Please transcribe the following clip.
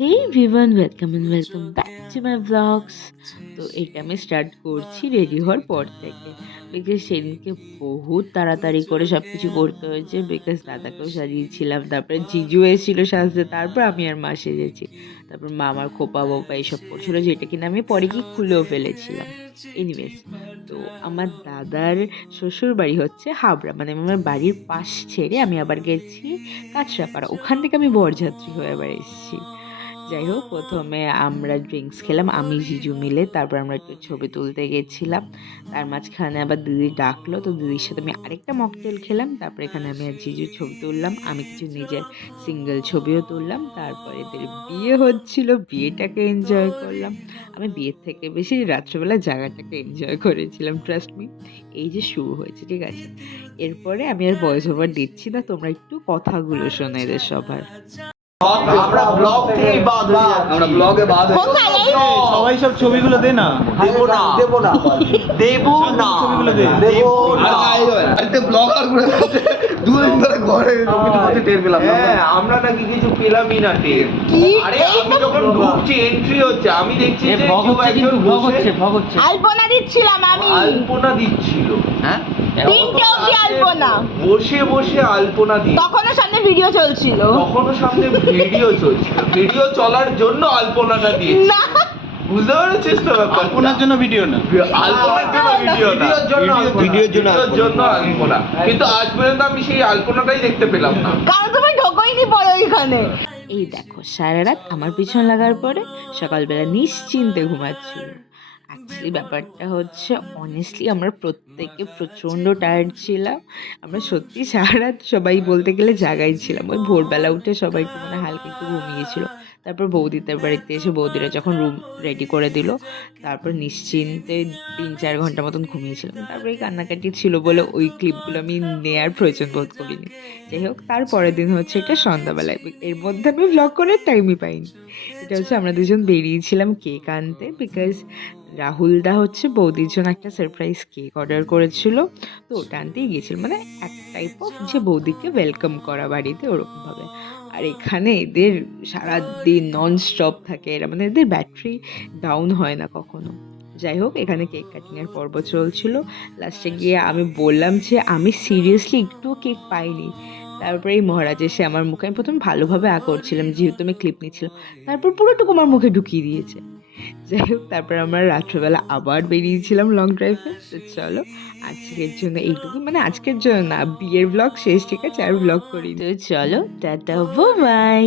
Hey everyone, welcome back to my blogs. তো এটা আমি স্টার্ট করছি রেডি হওয়ার পর থেকে, বিকজ সেদিনকে বহুত তাড়াতাড়ি করে সব কিছু করতে হয়েছে। বিকজ দাদাকেও সাজিয়েছিলাম, তারপরে জিজু এসেছিলো সাজতে, তারপর আমি আর মা সেজেছি, তারপর মা আমার খোপা বোপা এইসব করছিল, যেটা কিনা আমি পরে কি খুলেও ফেলেছিলাম। এনিওয়েজ, তো আমার দাদার শ্বশুর বাড়ি হচ্ছে হাবড়া, মানে আমার বাড়ির পাশ ছেড়ে আমি আবার গেছি কাঁচরাপাড়া, ওখান থেকে আমি বরযাত্রী হয়ে আবার এসেছি। যাই হোক, প্রথমে আমরা ড্রিঙ্কস খেলাম আমি জিজু মিলে, তারপর আমরা একটু ছবি তুলতে গেছিলাম। তার মাঝখানে আবার দিদি ডাকলো, তো দিদির সাথে আমি আরেকটা মকটেল খেলাম। তারপর এখানে আমি আর জিজু ছবি তুললাম, আমি কিছু নিজের সিঙ্গেল ছবিও তুললাম। তারপর এদের বিয়ে হচ্ছিল, বিয়েটাকে এনজয় করলাম। আমি বিয়ের থেকে বেশি রাত্রেবেলা জায়গাটাকে এনজয় করেছিলাম, ট্রাস্ট মি। এই যে শুরু হয়েছে, ঠিক আছে, এরপরে আমি আর ভয়েস ওভার দিচ্ছি না, তোমরা একটু কথাগুলো শোনো এদের সবার। আমরা ব্লগ থেকেই বাদ হয়ে যাচ্ছি। আমরা ব্লগে বাদ হয়ে কোথায় এই? সবাই সব ছবিগুলো দে না। দেবো না দেবো না দেবো না ছবিগুলো দে। দেবো না। আরে ব্লগার ঘুরে বেড়াচ্ছে, দুদিন ধরে ঘরে কিছু করতে টের পেলাম না। হ্যাঁ, আমরা নাকি কিছু পেলামই না টের। কি? আরে আমি যখন ঢুকছি, এন্ট্রি হচ্ছে, আমি দেখছি যে ভগ কেউ হচ্ছে, একজন কিন্তু ভগ বসে হচ্ছে, ভগ হচ্ছে। আলপনা দিচ্ছিলাম আমি। আলপনা দিচ্ছিল। হ্যাঁ, তিনটে অবধি আলপনা। বসে বসে আলপনা দিচ্ছিল। তখনও সামনে ভিডিও চলছিল। তখনও সামনে ভিডিও চলছিল, ভিডিও চলার জন্য আলপনাটা দিয়েছি। না, বুঝতে পেরেছিস তো ব্যাপার? আলপনার জন্য ভিডিও না, আলপনার জন্য ভিডিও না, ভিডিওর জন্য জন্য আলপনা। কিন্তু আজ পর্যন্ত আমি সেই আলপনাটাই দেখতে পেলাম না। কারণ তুমি ঢোকোইনি পরে ওইখানে। এই দেখো, সারা রাত আমার পিছন লাগার পরে সকালবেলা নিশ্চিন্তে ঘুমাচ্ছিল। অ্যাকচুয়ালি ব্যাপারটা হচ্ছে, অনেস্টলি আমরা প্রত্যেকে প্রচণ্ড টায়ার্ড ছিলাম। আমরা সত্যি সারা রাত সবাই বলতে গেলে জাগাই ছিলাম। ওই ভোরবেলা উঠে সবাই একটু মানে হালকা একটু ঘুমিয়েছিল। তারপর বৌদিদের বাড়িতে এসে বৌদিরা যখন রুম রেডি করে দিল, তারপর নিশ্চিন্তে 3-4 ঘন্টা মতন ঘুমিয়েছিলাম। তারপরে এই কান্নাকাটি ছিল বলে ওই ক্লিপগুলো আমি নেয়ার প্রয়োজন বোধ করিনি। যাই হোক, তারপরের দিন হচ্ছে এটা সন্ধ্যাবেলায়, এর মধ্যে আমি ভ্লগ করার টাইমই পাইনি। এটা হচ্ছে আমরা দুজন বেরিয়েছিলাম কেক আনতে, বিকজ রাহুলদা হচ্ছে বৌদির জন্য একটা সারপ্রাইজ কেক অর্ডার করেছিল, তো ওটা আনতেই গিয়েছিল, মানে এক টাইপ অফ যে বৌদিকে ওয়েলকাম করা বাড়িতে ওরকমভাবে। আর এখানে এদের সারাদিন নন স্টপ থাকে এরা, মানে এদের ব্যাটারি ডাউন হয় না কখনো। যাই হোক, এখানে কেক কাটিংয়ের পর্ব চলছিল। লাস্টে গিয়ে আমি বললাম যে আমি সিরিয়াসলি একটুও কেক পাইনি। তারপরে এই মহারাজ এসে আমার মুখে, আমি প্রথমে ভালোভাবে করছিলাম যেহেতু আমি ক্লিপ নিচ্ছিলাম, তারপর পুরোটুকু আমার মুখে ঢুকিয়ে দিয়েছে। যাই হোক, তারপর আমরা রাত্রেবেলা আবার বেরিয়েছিলাম লং ড্রাইভে। তো চলো, আজকের জন্য এইটুকু, মানে আজকের জন্য না, বিয়ের ব্লগ শেষ, ঠিক আছে, আর ব্লগ করি। তো চলো, টাটা, বাই।